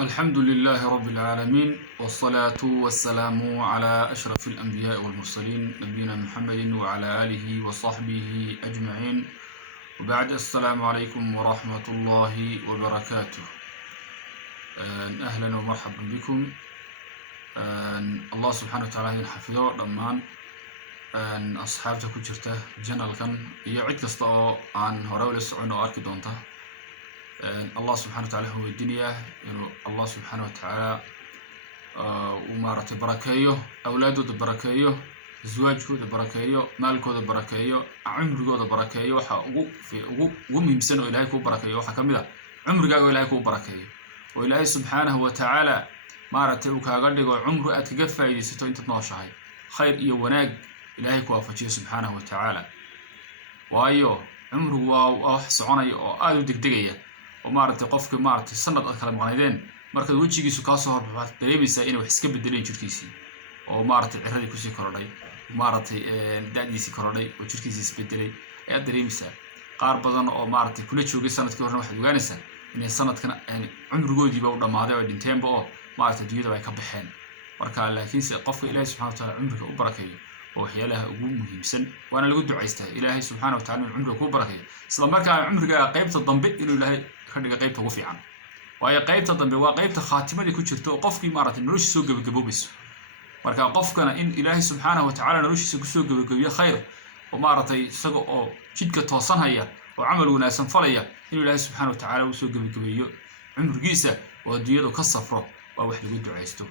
الحمد لله رب العالمين والصلاة والسلام على أشرف الأنبياء والمرسلين نبينا محمد وعلى آله وصحبه أجمعين وبعد السلام عليكم ورحمة الله وبركاته. أهلا ومرحبا بكم. الله سبحانه وتعالى يحفظه ضمان أصحابته كجرته جنال كان يعد كستا عن هراول السعون وأركي دونته. الله سبحانه وتعالى هو الدنيا إنه الله سبحانه وتعالى ومارت بركايه أولاده بركايه زواجه بركايه مالكه بركايه عمره بركايه وحقوق في ومهم سنة إلهي كو بركايه وحكمله عمره جاء إلهي كو بركايه وإلهي سبحانه وتعالى مارت وكاغدق عمره أتجفى إذا ستو أنت تناشعي خير إيه وناج إلهي كو أفتيه سبحانه وتعالى وأيوه عمره وأحسعناي أو دقدقية ومارت قفك مارت سنة أكثر معنيدين مركز وجهيسو كاسو هربحات dareemaysa inay wax iska bedeleen jirkiisii oo maartay ciradii ku sii korodhay maartay daadiisi korodhay oo jirkiisii isbedelay ayaa dareemaysa qaar badan oo maartay kula joogay sanadkii hore waxay ogaanaysaa inay sanadkan cumrigoodiiba u dhamaaday oo dhinteenba oo maartay dunyada ay ka baxeen marka laakiin si qofka Ilaahay subhanahu wa ta'ala cumriga u barakeeyo oo waxyaalaha ugu muhiimsan waana lagu duceystaa Ilaahay subhanahu wa ta'ala cumriga ku barakeeyo isla markaa cumriga qaybta dambe inuu Ilaahay ka dhigo qaybta ugu fiican وهي قيبته ضمن وقيبته خاتمة دي كتشرته وقفك مرة نروش سوق بجبوبس مركا قفكنا إن إلهي سبحانه وتعالى نروش سوق بجبوبية خير ومارتي سوق أو شدك توصل هي وعملوا ناس فليا إن إلهي سبحانه وتعالى وسوق بجبوبية عمر جيسة وديته كالصفرة وواحد يقول عيسته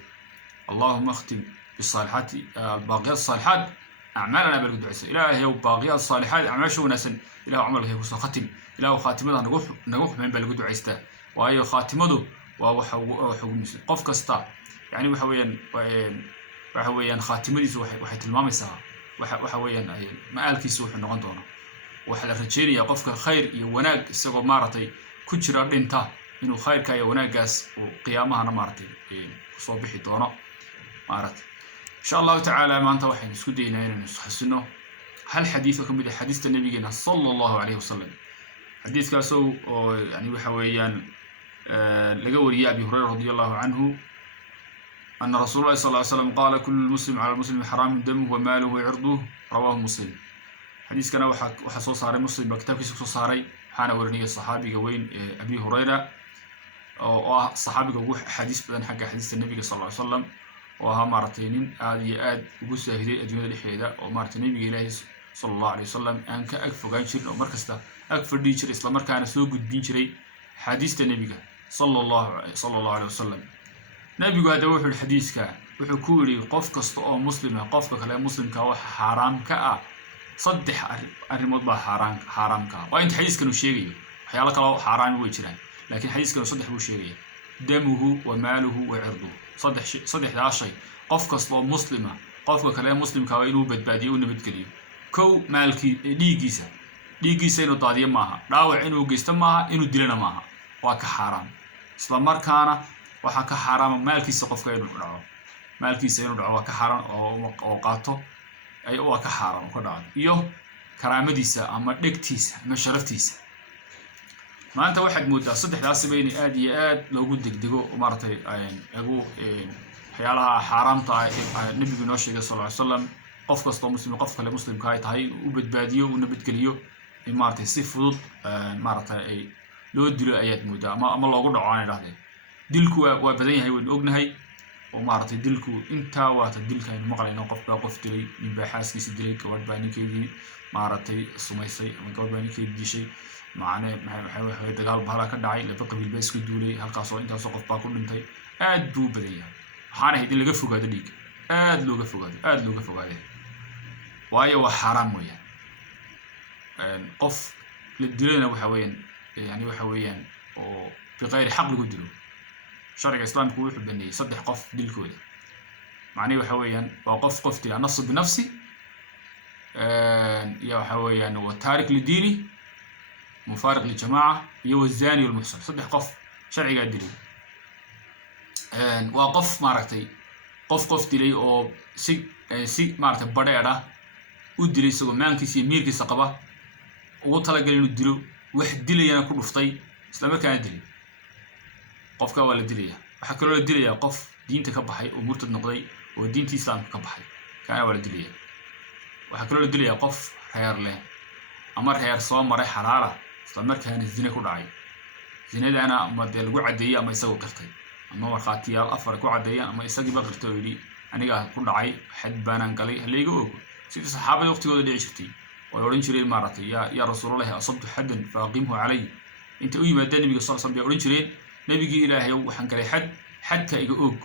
اللهم اختم بالصالحات الباقيات الصالحات أعمالنا بالقدعيسة إلهي وباقيات الصالحات أعمال شو ناس إله عمله وصل ختم إله خاتمة نروح من بالقدعيسته وأي خاتمته وحوجمس قف كستا يعني وحويان خاتمتي وحيت المامسها وحويان ما قال كيسوح النقطة وحلا رجيريا قفك خير يوناق سجوا مارتي كجرا بنتا إنه خير كاي وناقاس وقيامها أنا مارتي صباحي دونا مارت إن شاء الله تعالى ما أنت واحد سكدينا هنا نحسنه هل حديثكم بدي حديث النبي صلى الله عليه وسلم حديث كاسو يعني وحويان لقول أبي هريرة رضي الله عنه أن رسول الله صلى الله عليه وسلم قال كل المسلم على المسلم حرام دمه وماله وعرضه رواه مسلم حديث كان وحصو صاري مسلم بكتاب كيسو صاري حانا ورنية الصحابي قوين أبي هريرة صحابي قوي حديث بدن حق حديث النبي صلى الله عليه وسلم وها مرتين آد وقصة هدي أدوية الحيدة ومرتين النبي إلهي صلى الله عليه وسلم أنك أكفر قانشر أو مركزته أكفر ديشر إسلام مركان سوق الدينشري حديث النبي صلى الله عليه وسلم نبي قاعد يروح الحديث كا وحكوري قف كاستو مسلم قف كلام مسلم كا حرام كا صدح الرمض با حرام كا وانت حديث كانوا شيغي حيالا كلا حرام وي جيران لكن حديث كانوا صدح بو شيغي دمه وماله وعرضه صدح دا شيء قف كاستو مسلم قف كلام مسلم كا انو بدباديو ونبدغليو كو مالكي ديغيسا انو داديه maaha dhaawac inuu geysto maaha inuu dilana maaha waa ka xaraam isla markaana waxa ka xaraam maalkiisa qofka inuu dhaco maalkiisa inuu dhaco waa ka xaraam oo qaato ay waa ka xaraam ka dhaco iyo karaamadiisa ama dhigtiisa ama sharaftiisa maanta waxaad moodaa saddexdaas bayni aad iyo aad loogu degdego maartay agu xiyalaha xaraamta ah nabiga noo sheegay sallallahu alayhi wasallam qof kasta muslim qof kale muslimka ay tahay u badbaadiyo u nabadgeliyo maartay si fudud maartay ay loo dilo ayaad moodaa ama loogu dhaco aan idhaahdeen dilku waa badan yahay waan ognahay oo maartay dilku inta waata dilka ay maqlayno qof dilay nin baa xaaskiisa dilay gabadh baa ninkeedii maartay sumaysay ama gabadh baa ninkeedii dishay maxay dagaal bahala ka dhacay laba qabiil baa isku duulay halkaas oo intaas qof baa ku dhintay aad buu badan yahay waxaana hadii laga fogaado dhiig aad looga fogaado waayo waa xaraam weeyaan qof la dilayna waxa weeyaan يعني وحويان أو بغير حق لقدره شرع الإسلام كله بني صدق قف دلكوده معني وحويان وقف قفتي نص بنفسي يا وحويان وتارك لديني مفارق للجماعة يو الزاني والمحسن صدق قف شرعي قادري وقف مارتي قفتي لي أو سي مارتي بدأ ودري سو مانكسي ميركي سقبة وطلع قالوا الدلو واحد دلي أنا كل فطي إسلام كان دلي قفك ولا دليه waxa kale oo la dilayaa qof diinta ka baxay oo murtad noqday oo diintii islaamka ka baxay kaana waa la dilayaa waxa kale oo la dilayaa qof reer leh ama reer soo maray xalaala isla markaana zina ku dhacay zinadana ama dee lagu cadeeyay ama isagoo qirtay ama markhaatiyaal afar ku cadeeyaan ama isagiiba qirtay oo yidhi aniga ku dhacay xad baanaan galay halayga ogo sidii saxaabada waqtigooda dhici jirtay oo odhan jireen maaragtay yaa rasuulullaahi asabtu xaddan faaqimhu calay inta u yimaadeen nabiga sal slam bay odhan jireen nabigii ilaahay waxaan galay xadka iga oog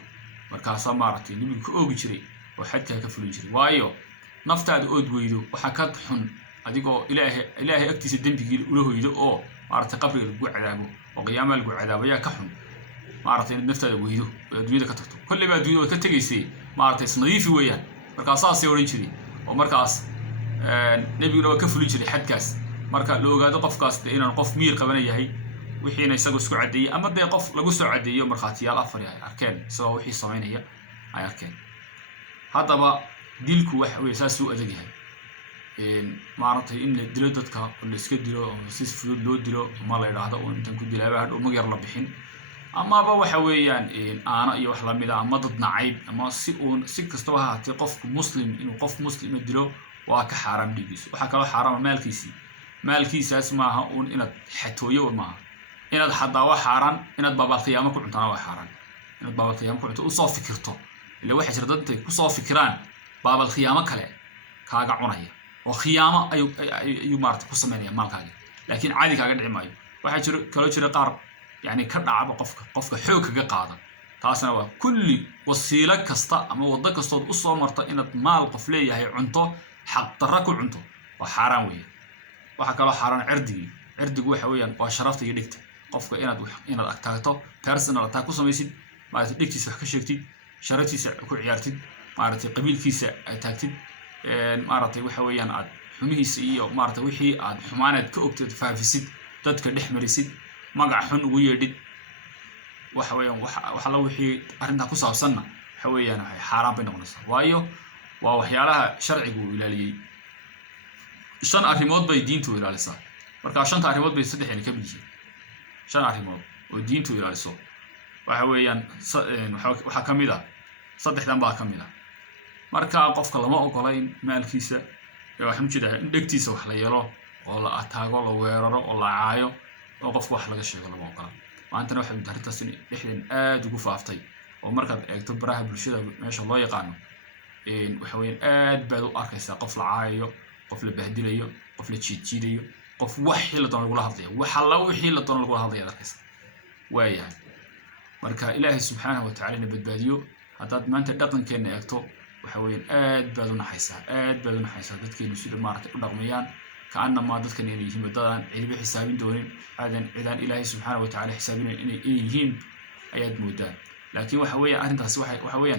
markaasaa maaragtay nabigu ka oogi jiray oo xadkaa ka fulin jiray waayo naftaada ood weydo waxaa ka xun adigoo ilaahay agtiisa dembigii ula hoydo oo maaragtay qabriga lagu cadaabo oo qiyaamaha lagu cadaabo ayaa ka xun maaragtay inaad naftaada weydo oo adduunyada ka tagto kolleyba adduunyada waad ka tegaysay maaragtay isnadiifi weeyaan markaasaasay odhan jiray oo markaas nebiguna waa ka fulin jiray xadkaas marka la ogaado qofkaas dee inaan qof miyir qaban yahay wixiina isagoo isku cadeeyey ama dee qof lagu soo cadeeyo markhaatiyaal afar ay arkeen isagoo wixii samaynaya ay arkeen haddaba dilku waxa weeye saasuu adag yahay maaragtay in la dilo dadka oo la iska dilo oo si fudud loo dilo ama la yidhaahdo oo intan ku dilaaba hadhow mag yar la bixin amaba waxa weeyaan aana iyo wax lamid ah ama dad nacayb ama si kastaba ha ahaatee qofku muslim inuu qof muslima dilo waa ka xaaraam dhiigiisu waxaa kaloo xaaraama maalkiisaas maaha uun inaad xatooyo maaha inaad xadaa waa xaaraan inaad baabalqiyaamo ku cuntana waa xaaraan inaad baabalqiyaamo ku cunto usoo fikirto ila waxaa jira dad intay kusoo fikiraan baabalqiyaamo kale kaaga cunaya oo khiyaamo ayuu maaragtay ku sameynaya maalkaaga laakiin caadi kaaga dhici maayo waxaa kaloo jira qaar يعني كدعب قفك حوك قاعدة تاسنا وكل وسيلة كستا أما وضك استود أصلا مرتا إن مال قفلية هي عنطة حق تركوا عنطة وحرام وهي وحكى له حرام عردي جوا حويا وشرفت يدكت قفك إن أكتاته ترسنا أتاكو سميسيد ما تدكتي سحك شكتي شرتي سكو عيارتي مارتي قبيل كيس أتاكتي مارتي وحويا عاد حميه سيء مارتي وحي عاد حمانة كوكت فافسيد تذكر نحمرسيد magac xun ugu yeedhid waxa weeyaan waxa la wixii arinta ku saabsanna waxa weeyaan waxay xaraam bay noqonaysaa waayo waa waxyaalaha sharcigu ilaaliyay shan arrimood bay diintu ilaalisaa marka shanta arrimood bay saddex ka mid yihiin shan arrimood oo diintu ilaaliso waxa weeyaan waxa kamid ah saddexdan baa kamid ah marka qofka lama ogolayn maalkiisa ee waxa mujida in dhegtiisa wax la yeelo oo la ataago la weeraro oo la caayo oo qof wax laga sheego lama ogola maanta waxa uu darintaas in dhexdeen aad ugu faaftay oo markaad eegto baraha bulshada meesha loo yaqaano waxa weeyaan aad baad u arkaysaa qof la caayo qof la bahdilayo qof la jiijiidayo qof wax la doon lagu hadlayo waxa la wixii la doon lagu hadlayo arkaysa waayahay marka ilaahay subhanahu wa ta'ala badbaadiyo hadaad maanta dhaqankeena eegto waxa weeyaan aad baad u naxaysaa dadkeenu sida maaragtay u dhaqmayaan كأنما ضدك إنه يهم الضدان علبي حسابين دونين عدن إلهي سبحانه وتعالى حسابين إنه يهم أياد مودان لكن وحويا أنت وحويا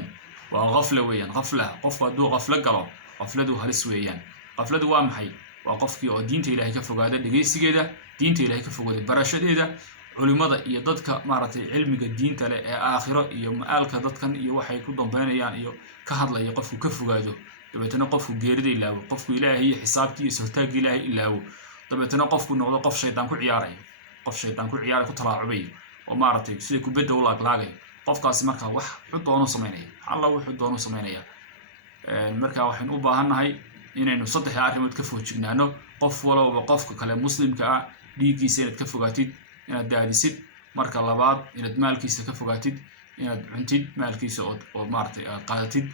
وغفلة ويان غفلة قف دو غفلة قلوا غفلة دو هلس ويان غفلة دو وامحي وقفك ودينت إلهي كفوق هذا دقيس كده دينت إلهي كفوق هذا برشة ده علماء يضدك معرض علمك الدين تلا آخرة يوم آلك ضدك يوحي كل ضمبان يعني كهذا لا يقف كفوق هذا dabeetana qofku geerida ilaawo qofku ilaahay xisaabtii sawtaag ilaahay ilaawo dabeetana qofku noqdo qof shaytaan ku ciyaaray ku talaacubay oo maartay sida ku bedda u laaglaagay qofkaas marka wax xud doono sameynaya alla wuxuu doono sameynaya marka waxaan u baahanahay inaynu saddex arrimood ka foojignaano qof walba qofka kale muslimka ah dhiigiisa inaad ka fogaatid inaad daadisid marka labaad inaad maalkiisa ka fogaatid inaad cuntid maalkiisa oo maartay aad qaadatid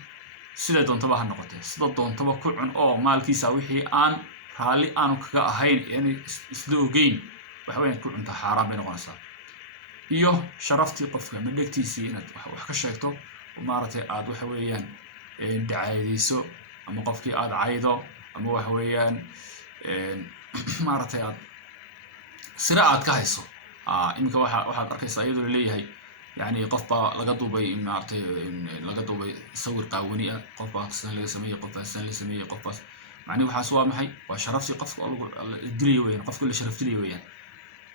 sida doontaba ha noqotay sida doontaba ku cun oo maalkiisa wixii aan raali aanu kaga ahayn yani isla ogeyn waxa weeyaan ku cunta xaraam bay noqonaysaa iyo sharaftii qofka madhegtiisii inaad wax ka sheegto oo maaragtay aad waxa weeyaan dacaydayso ama qofkii aad caydo ama waxa weeyaan maaragtay aad sira aad ka hayso imika waxaad arkaysaa iyadoo la leeyahay يعني قفبا لقدوبي إن أرتي لقدوبي صور قاونية قفبا سهل سمية قفبا سهل سمية قفبا معني وحاسوا محي وشرفتي قف الدليل وين قف كل شرفت لي وين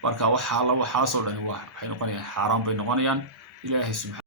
بركة وحالة وحاصل يعني واحد حين قنيان حرام بين قنيان إلهي سبحانه